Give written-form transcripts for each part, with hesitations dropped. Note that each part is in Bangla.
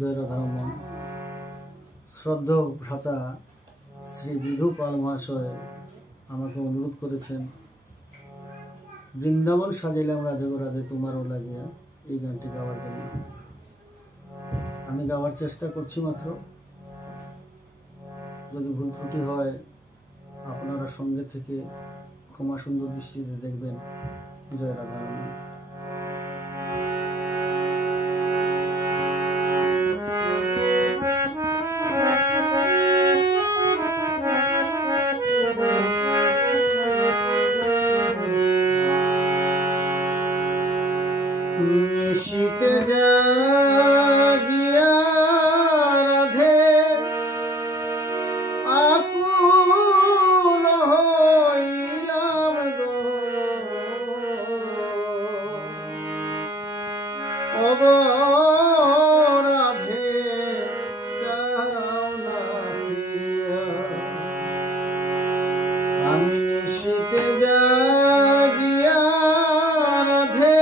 জয় রাধারমন। শ্রদ্ধেয় ভ্রাতা শ্রী বিধু পাল মহাশয় আমাকে অনুরোধ করেছেন বৃন্দাবন সাজাইলাম রাধে গো রাধে তোমারও লাগিয়া এই গানটি গাওয়ার জন্য। আমি গাওয়ার চেষ্টা করছি মাত্র, যদি ভুল ত্রুটি হয় আপনারা সঙ্গে থেকে ক্ষমা সুন্দর দৃষ্টিতে দেখবেন। জয় রাধারমন। নিশীতে জাগিয়া রাধে আকুল হইলাম গো, ওগো রাধে চাও না ফিরিয়া। আমি নিশীতে জাগিয়া রাধে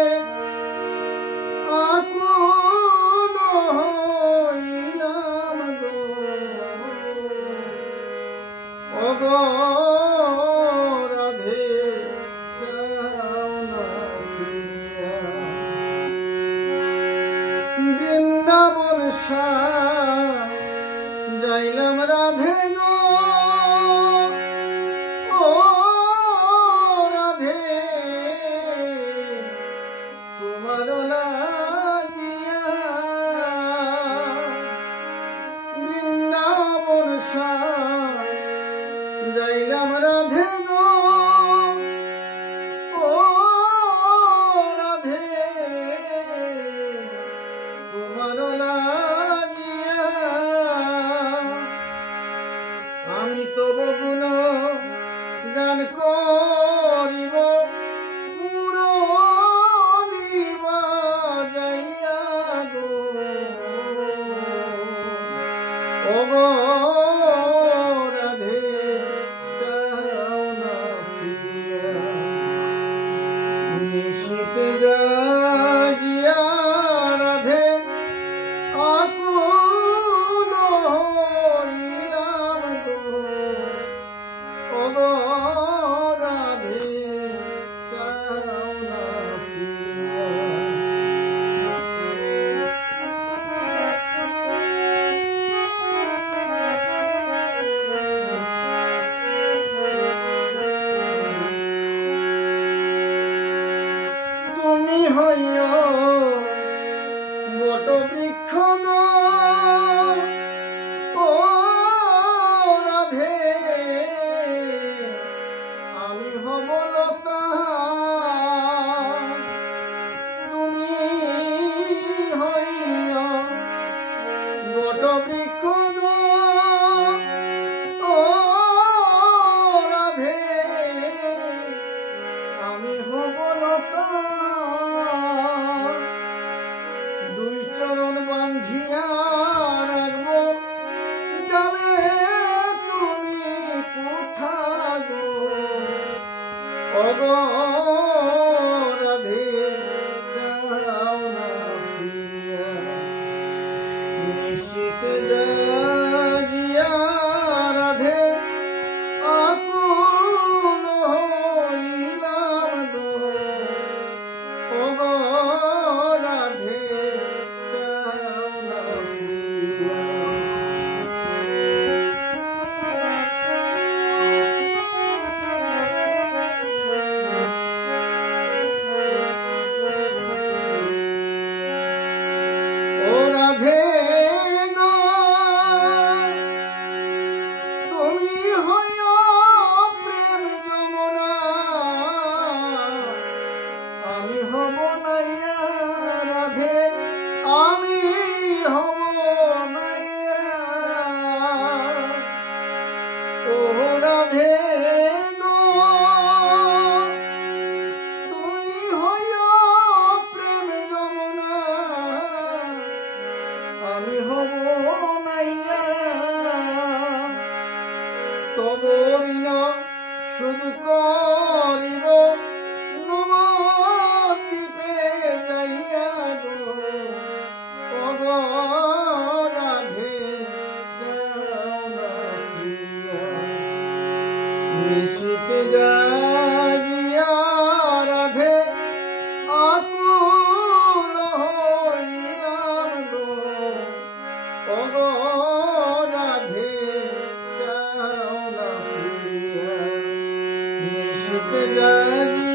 আকুল হইলাম গো, ওগো রাধে চাও না ফিরিয়া। বৃন্দাবন সাজাইলাম রাধে গো, ও রাধে তোমার লাগিয়া। বৃন্দাবন সাজাইলাম রাধে গো, ও রাধে তোমার লাগিয়া। আমি তব গুণ গান করিব মুরলি বাজাইয়া গো, ওগো রাধে চাও না ফিরিয়া। নিশীতে জাগিয়া রাধে আকুল হইলাম গো, ওগো রাধে চাও না ফিরিয়া। তুমি হইয়া বট বৃক্ষ গো, ও রাধে আমি হব লতা। তুমি হইয়া বট বৃক্ষ গো, ও রাধে আমি হব লতা। দুই চরণ বান্ধিয়া রাখবো, যাবে তুমি কোথা গো, ওগো রাধে চাও না ফিরিয়া। নিশীতে জাগিয়া রাধে আকুল হইলাম গো, ওগো রাধে চাও না ফিরিয়া। ও রাধে গো তুমি হইয়া প্রেম যমুনা, আমি হব নাইয়া রাধে আমি হব নাইয়া। ও রাধে গো তুমি হইয়া প্রেম যমুনা, আমি হব নাইয়া। তব ঋণ শুধু করিব নবদ্বীপে যাইয়া গো, ওগো জাগিয়া রাধে আকুল হইলাম গো, ওগো রাধে চাও না ফিরিয়া। নিশীথ জাগিয়া